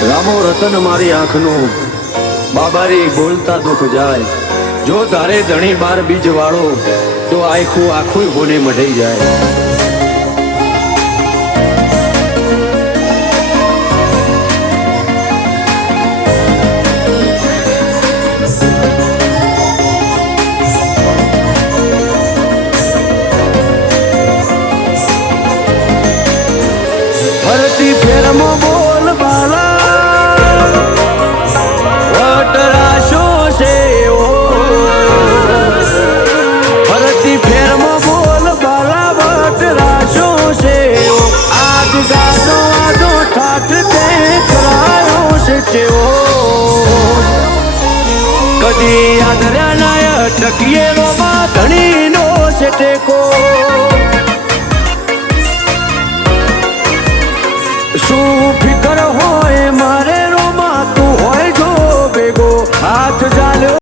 રામો રતન મારી આંખનું બાબારી બોલતા દુઃખ જાય જો તારે ધણી બાર બીજ વાળો તો આખું આખું બોને મઢાઈ જાય ફરતી ફેરમો બોલ બાલા વટરાશો છે ઓ ફરતી ફેરમો બોલ બાલા વટરાશો છે ઓ આજ ગાજો આજો ઠાઠ તે કરાયો છે તેઓ કદી આદર્યા નાય ટકીએ રોમાં ધણીનો છે ટેકો